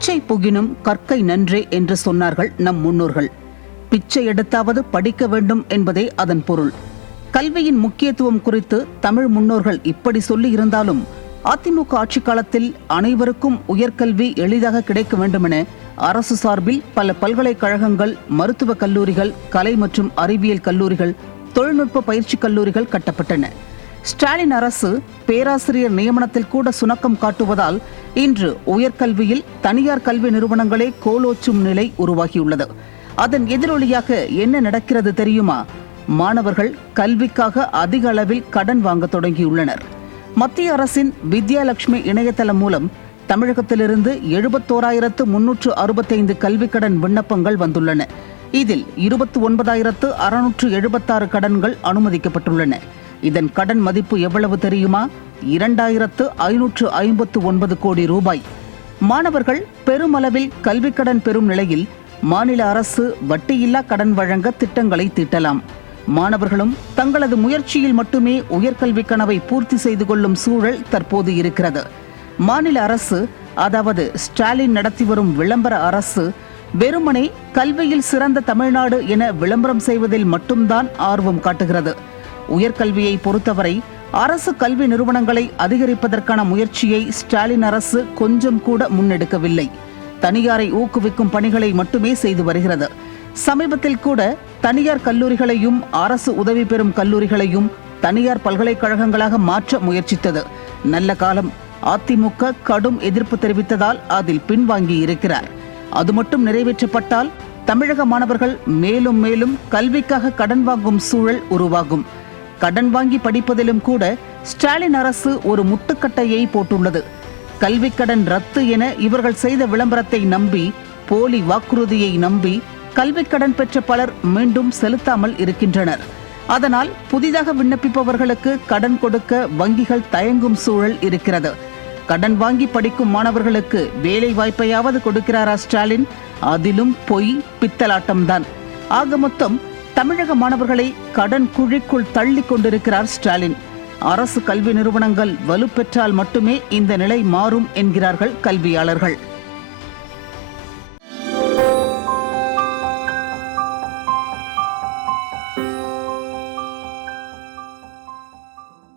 பிச்சை புகினும் கற்கை நன்றே என்று சொன்னார்கள் நம் முன்னோர்கள். பிச்சை எடுத்தாவது படிக்க வேண்டும் என்பதே அதன் பொருள். கல்வியின் முக்கியத்துவம் குறித்து தமிழ் முன்னோர்கள் இப்படி சொல்லி இருந்தாலும் அதிமுக ஆட்சி காலத்தில் அனைவருக்கும் உயர்கல்வி எளிதாக கிடைக்க வேண்டுமென அரசு சார்பில் பல பல்கலைக்கழகங்கள் மருத்துவக் கல்லூரிகள் கலை மற்றும் அறிவியல் கல்லூரிகள் தொழில்நுட்ப பயிற்சி கல்லூரிகள் கட்டப்பட்டன. ஸ்டாலின் அரசு பேராசிரியர் நியமனத்தில் கூட சுணக்கம் காட்டுவதால் இன்று உயர்கல்வியில் தனியார் கல்வி நிறுவனங்களே கோலோச்சும் நிலை உருவாகியுள்ளது. அதன் எதிரொலியாக என்ன நடக்கிறது தெரியுமா? மாணவர்கள் கல்விக்காக அதிக அளவில் கடன் வாங்க தொடங்கியுள்ளனர். மத்திய அரசின் வித்யாலட்சுமி இணையதளம் மூலம் தமிழகத்திலிருந்து எழுபத்தோராயிரத்து முன்னூற்று அறுபத்தைந்து கல்விக் கடன் விண்ணப்பங்கள் வந்துள்ளன. இதில் இருபத்தி ஒன்பதாயிரத்து அறுநூற்று எழுபத்தாறு கடன்கள் அனுமதிக்கப்பட்டுள்ளன. இதன் கடன் மதிப்பு எவ்வளவு தெரியுமா? இரண்டாயிரத்து ஐநூற்று ஐம்பத்து ஒன்பது கோடி ரூபாய். மாணவர்கள் பெருமளவில் கல்விக் கடன் பெறும் நிலையில் மாநில அரசு வட்டியில்லா கடன் வழங்க திட்டங்களை தீட்டலாம். மாணவர்களும் தங்களது முயற்சியில் மட்டுமே உயர்கல்வி கனவை பூர்த்தி செய்து கொள்ளும் சூழல் தற்போது இருக்கிறது. மாநில அரசு அதாவது ஸ்டாலின் நடத்தி வரும் விளம்பர அரசு வெறுமனே கல்வியில் சிறந்த தமிழ்நாடு என விளம்பரம் செய்வதில் மட்டும்தான் ஆர்வம் காட்டுகிறது. உயர்கல்வியை பொறுத்தவரை அரசு கல்வி நிறுவனங்களை அதிகரிப்பதற்கான முயற்சியை ஸ்டாலின் அரசு கொஞ்சம் கூட முன்னெடுக்கவில்லை. தனியாரை ஊக்குவிக்கும் பணிகளை மட்டுமே செய்து வருகிறது. சமீபத்தில் கூட தனியார் கல்லூரிகளையும் அரசு உதவி பெறும் கல்லூரிகளையும் தனியார் பல்கலைக்கழகங்களாக மாற்ற முயற்சித்தது. நல்ல காலம். அதிமுக கடும் எதிர்ப்பு தெரிவித்ததால் அதில் பின்வாங்கி இருக்கிறார். அது மட்டும் நிறைவேற்றப்பட்டால் தமிழக மாணவர்கள் மேலும் மேலும் கல்விக்காக கடன் வாங்கும் சூழல் உருவாகும். கடன் வாங்கி படிப்பதிலும் கூட ஸ்டாலின் அரசு ஒரு முட்டுக்கட்டையை போட்டுள்ளது. கல்விக்கடன் ரத்து என இவர்கள் செய்த விளம்பரத்தை நம்பி போலி வாக்குறுதியை நம்பி கல்விக்கடன் பெற்ற பலர் மீண்டும் செலுத்தாமல் இருக்கின்றனர். அதனால் புதிதாக விண்ணப்பிப்பவர்களுக்கு கடன் கொடுக்க வங்கிகள் தயங்கும் சூழல் இருக்கிறது. கடன் வாங்கி படிக்கும் மாணவர்களுக்கு வேலை வாய்ப்பையாவது கொடுக்கிறாரா ஸ்டாலின்? அதிலும் பொய் பித்தலாட்டம்தான். ஆக மொத்தம் தமிழக மாணவர்களை கடன் குழிக்குள் தள்ளி கொண்டிருக்கிறார் ஸ்டாலின். அரசு கல்வி நிறுவனங்கள் வலுப்பெற்றால் மட்டுமே இந்த நிலை மாறும் என்கிறார்கள் கல்வியாளர்கள்.